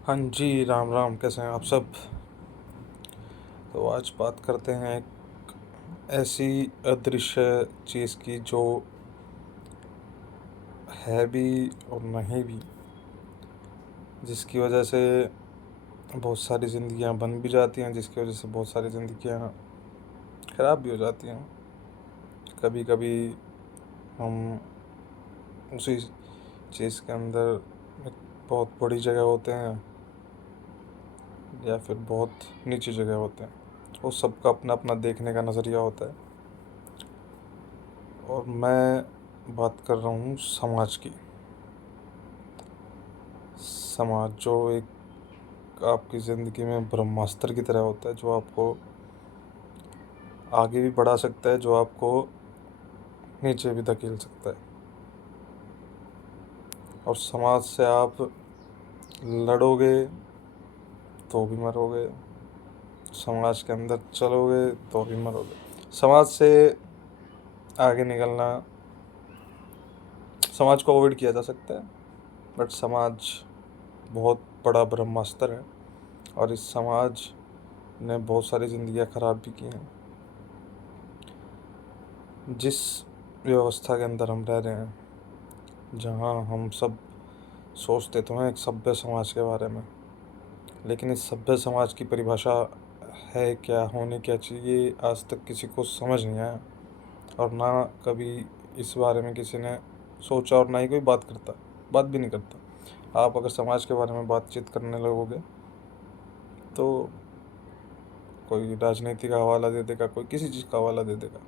हाँ जी, राम राम। कैसे हैं आप सब? तो आज बात करते हैं एक ऐसी अदृश्य चीज़ की जो है भी और नहीं भी, जिसकी वजह से बहुत सारी ज़िंदगियां बन भी जाती हैं, जिसकी वजह से बहुत सारी ज़िंदगियां ख़राब भी हो जाती हैं। कभी कभी हम उसी चीज़ के अंदर एक बहुत बड़ी जगह होते हैं या फिर बहुत नीची जगह होते हैं। उस सबका अपना अपना देखने का नज़रिया होता है। और मैं बात कर रहा हूँ समाज की। समाज जो एक आपकी ज़िंदगी में ब्रह्मास्त्र की तरह होता है, जो आपको आगे भी बढ़ा सकता है, जो आपको नीचे भी धकेल सकता है। और समाज से आप लड़ोगे तो भी मरोगे, समाज के अंदर चलोगे तो भी मरोगे। समाज से आगे निकलना, समाज को अवॉइड किया जा सकता है, बट समाज बहुत बड़ा ब्रह्मास्त्र है। और इस समाज ने बहुत सारी ज़िंदगियाँ ख़राब भी की हैं। जिस व्यवस्था के अंदर हम रह रहे हैं, जहाँ हम सब सोचते तो हैं एक सभ्य समाज के बारे में, लेकिन इस सभ्य समाज की परिभाषा है क्या, होने क्या चाहिए, आज तक किसी को समझ नहीं आया। और ना कभी इस बारे में किसी ने सोचा, और ना ही कोई बात भी नहीं करता। आप अगर समाज के बारे में बातचीत करने लगोगे तो कोई राजनीति का हवाला दे देगा, कोई किसी चीज़ का हवाला दे देगा।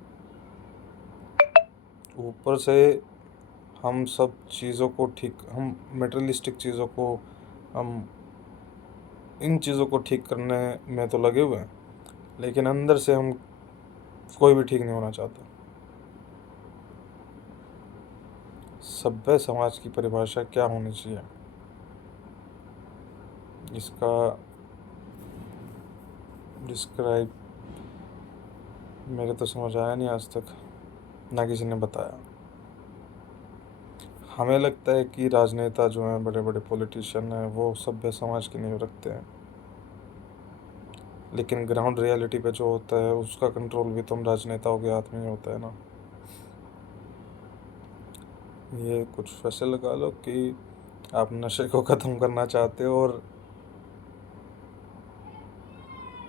ऊपर से हम मटेरियलिस्टिक चीज़ों को, हम इन चीज़ों को ठीक करने में तो लगे हुए हैं, लेकिन अंदर से हम कोई भी ठीक नहीं होना चाहता। सभ्य समाज की परिभाषा क्या होनी चाहिए, इसका डिस्क्राइब मेरे तो समझ आया नहीं आज तक, ना किसी ने बताया। हमें लगता है कि राजनेता जो हैं, बड़े बड़े पॉलिटिशियन हैं, वो सभ्य समाज की नींव रखते हैं, लेकिन ग्राउंड रियलिटी पे जो होता है उसका कंट्रोल भी तो हम राजनेताओं के हाथ में ही होता है ना। ये कुछ वैसे लगा लो कि आप नशे को ख़त्म करना चाहते हो, और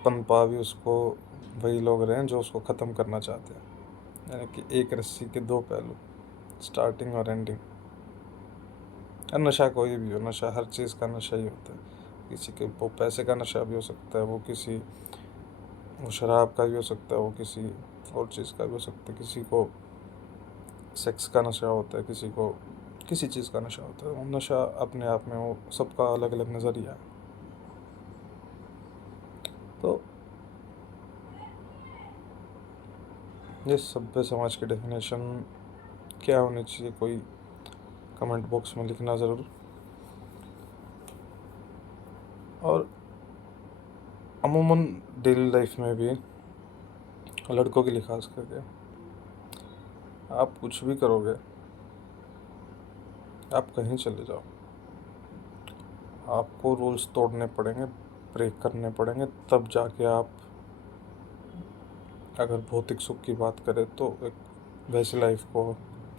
पनपा भी उसको वही लोग रहे हैं जो उसको ख़त्म करना चाहते हैं। यानी कि एक रस्सी के दो पहलू, स्टार्टिंग और एंडिंग। और नशा कोई भी हो, नशा हर चीज़ का नशा ही होता है। किसी के वो पैसे का नशा भी हो सकता है, वो शराब का भी हो सकता है, वो किसी और चीज़ का भी हो सकता है। किसी को सेक्स का नशा होता है, किसी को किसी चीज़ का नशा होता है। वो नशा अपने आप में, वो सबका अलग अलग नज़रिया है। तो ये सभ्य समाज की डेफिनेशन क्या होनी चाहिए, कोई कमेंट बॉक्स में लिखना ज़रूर। और अमूमन डेली लाइफ में भी लड़कों के लिए खास करके, आप कुछ भी करोगे, आप कहीं चले जाओ, आपको रूल्स तोड़ने पड़ेंगे, ब्रेक करने पड़ेंगे, तब जाके आप, अगर भौतिक सुख की बात करें तो एक वैसी लाइफ को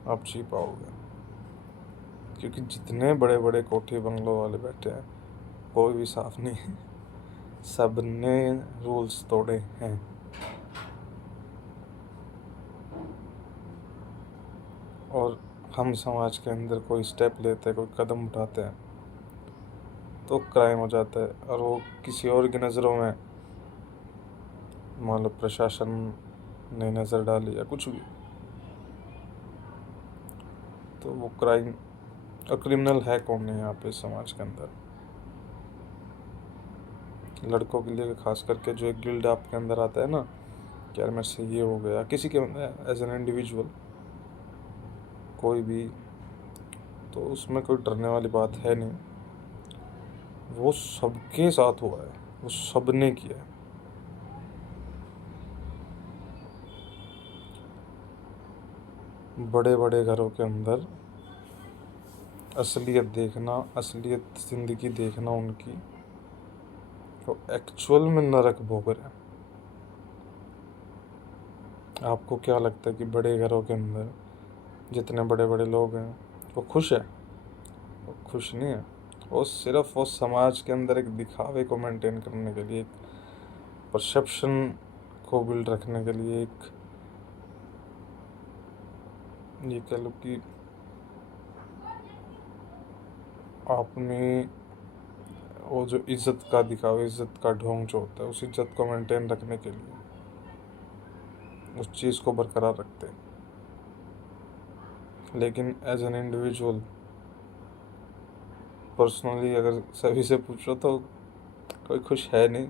आप जी पाओगे। क्योंकि जितने बड़े बड़े कोठी बंगलों वाले बैठे हैं, कोई भी साफ नहीं है, सब ने रूल्स तोड़े हैं। और हम समाज के अंदर कोई स्टेप लेते हैं, कोई कदम उठाते हैं, तो क्राइम हो जाता है। और वो किसी और की नज़रों में, मान लो प्रशासन ने नज़र डाली या कुछ भी, तो वो क्राइम। और क्रिमिनल है कौन नहीं यहाँ पे समाज के अंदर? लड़कों के लिए खास करके जो एक गिल्ड आपके अंदर आता है ना, कि यार मेरे से ये हो गया, किसी के एज एन इंडिविजुअल कोई भी, तो उसमें कोई डरने वाली बात है नहीं। वो सबके साथ हुआ है, वो सब ने किया है। बड़े बड़े घरों के अंदर असलियत ज़िंदगी देखना उनकी, वो एक्चुअल में नरक भोग रहे हैं। आपको क्या लगता है कि बड़े घरों के अंदर जितने बड़े बड़े लोग हैं वो खुश है? वो खुश नहीं है। वो सिर्फ वो समाज के अंदर एक दिखावे को मेंटेन करने के लिए, एक परसेप्शन को बिल्ड रखने के लिए, एक ये कह लो कि अपनी वो जो इज्जत का दिखावा, इज्जत का ढोंग जो होता है, उस इज्जत को मेंटेन रखने के लिए उस चीज़ को बरकरार रखते हैं। लेकिन एज एन इंडिविजुअल पर्सनली अगर सभी से पूछो तो कोई खुश है नहीं,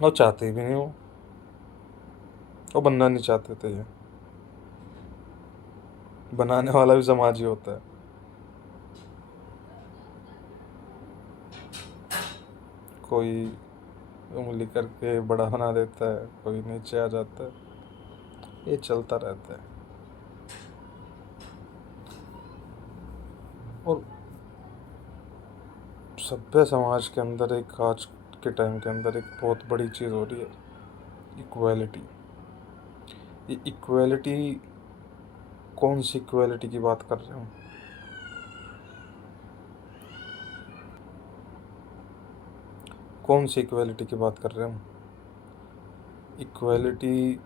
वो चाहते भी नहीं, वो बनना नहीं चाहते थे। ये बनाने वाला भी समाज ही होता है। कोई उंगली करके बड़ा बना देता है, कोई नीचे आ जाता है, ये चलता रहता है। और सभ्य समाज के अंदर एक आज के टाइम के अंदर एक बहुत बड़ी चीज़ हो रही है, इक्वालिटी। ये इक्वालिटी, कौन सी इक्वालिटी की बात कर रहे हो? कौन सी इक्वालिटी की बात कर रहे हो? इक्वालिटी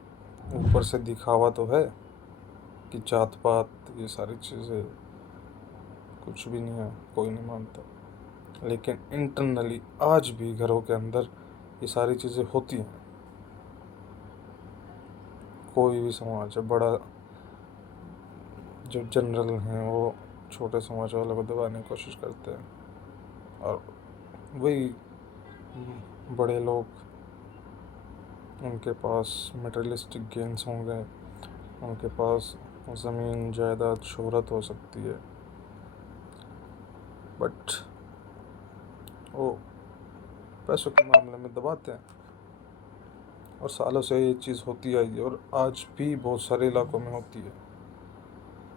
ऊपर से दिखावा तो है कि जात पात ये सारी चीज़ें कुछ भी नहीं है, कोई नहीं मानता। लेकिन इंटरनली आज भी घरों के अंदर ये सारी चीज़ें होती हैं। कोई भी समाज है बड़ा, जो जनरल हैं वो छोटे समाज वालों को दबाने की कोशिश करते हैं, और वही बड़े लोग, उनके पास मटेरियलिस्टिक गेन्स होंगे, उनके पास ज़मीन जायदाद शोहरत हो सकती है, बट वो पैसों के मामले में दबाते हैं। और सालों से ये चीज़ होती आई है और आज भी बहुत सारे इलाकों में होती है।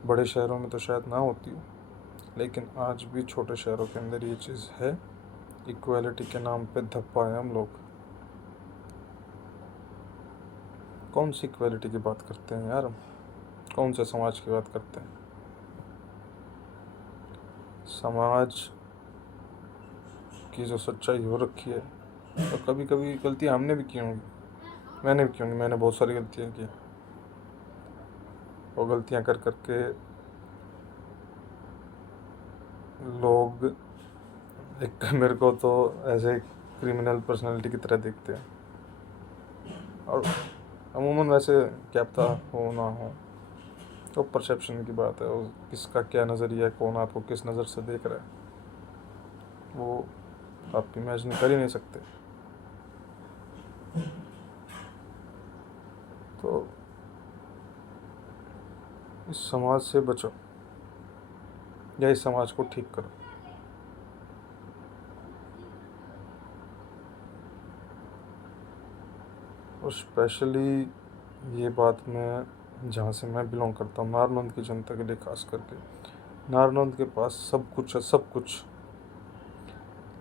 बड़े शहरों में तो शायद ना होती हो, लेकिन आज भी छोटे शहरों के अंदर ये चीज़ है। इक्वालिटी के नाम पे धप्पा है हम लोग। कौन सी इक्वालिटी की बात करते हैं यार हम? कौन से समाज की बात करते हैं? समाज की जो सच्चाई हो रखी है, तो कभी कभी गलतियाँ हमने भी की होंगी, मैंने भी की होंगी। मैंने बहुत सारी गलतियाँ की, वो गलतियाँ कर करके लोग एक मेरे को तो ऐसे क्रिमिनल पर्सनालिटी की तरह देखते हैं। और अमूमन वैसे क्या पता हो ना हो, तो परसेप्शन की बात है। वो किसका क्या नज़रिया है, कौन आपको किस नज़र से देख रहा है, वो आप इमेजिन कर ही नहीं सकते। तो इस समाज से बचो या इस समाज को ठीक करो। और स्पेशली ये बात मैं जहाँ से मैं बिलोंग करता हूँ, नारनौंद की जनता के लिए खास करके। नारनौंद के पास सब कुछ है, सब कुछ,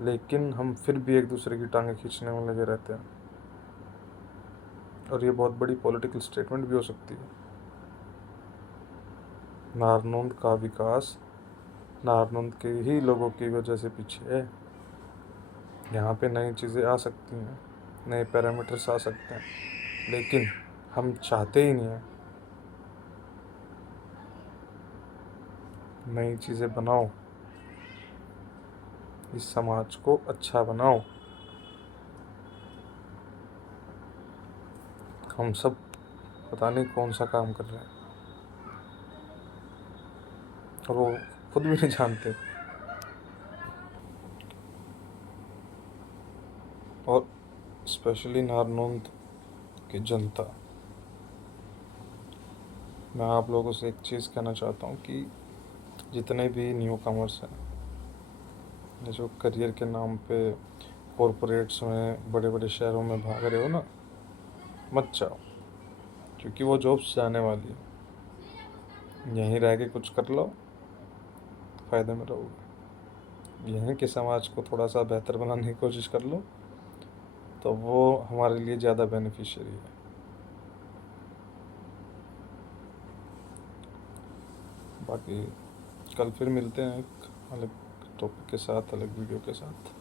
लेकिन हम फिर भी एक दूसरे की टांगें खींचने में लगे रहते हैं। और ये बहुत बड़ी पॉलिटिकल स्टेटमेंट भी हो सकती है। नारनौंद का विकास नारनौंद के ही लोगों की वजह से पीछे है। यहाँ पे नई चीज़ें आ सकती हैं, नए पैरामीटर्स आ सकते हैं, लेकिन हम चाहते ही नहीं हैं। नई चीज़ें बनाओ, इस समाज को अच्छा बनाओ। हम सब पता नहीं कौन सा काम कर रहे हैं और वो खुद भी नहीं जानते। और स्पेशली नारनौंद की जनता, मैं आप लोगों से एक चीज़ कहना चाहता हूँ कि जितने भी न्यू कमर्स हैं जो करियर के नाम पे कॉरपोरेट्स में बड़े बड़े शहरों में भाग रहे हो ना, मत जाओ, क्योंकि वो जॉब्स जाने वाली है। यहीं रह के कुछ कर लो, फ़ायदे में रहोगे। यहीं के समाज को थोड़ा सा बेहतर बनाने की कोशिश कर लो, तो वो हमारे लिए ज़्यादा बेनिफिशियरी है। बाकी कल फिर मिलते हैं एक अलग टॉपिक के साथ, अलग वीडियो के साथ।